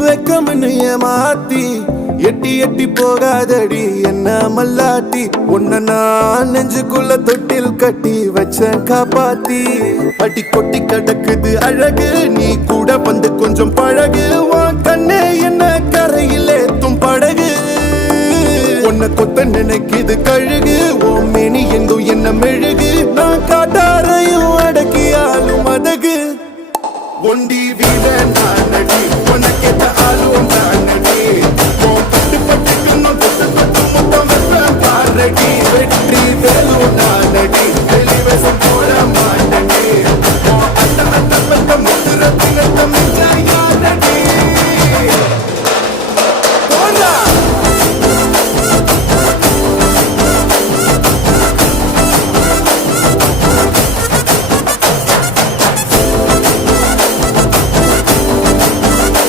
வெக்கம்னு ஏமாத்தி எட்டி எட்டி போகாதடி என்ன மல்லாட்டி உன்ன நான் நெஞ்சுக்குள்ள தொட்டில் கட்டி வச்ச காப்பாத்தி அடி கொட்டி கிடக்குது அழகு நீ கூட வந்து கொஞ்சம் பழகு உன் கண்ணே என்ன கரையிலே படகு உன்னை கொத்த நினைக்குது கழுகு உன் மேனி எங்கும் என்ன மெழுகு நான் காட்டாரையும் அடக்கியாலும் அதகு ஒண்டி வீண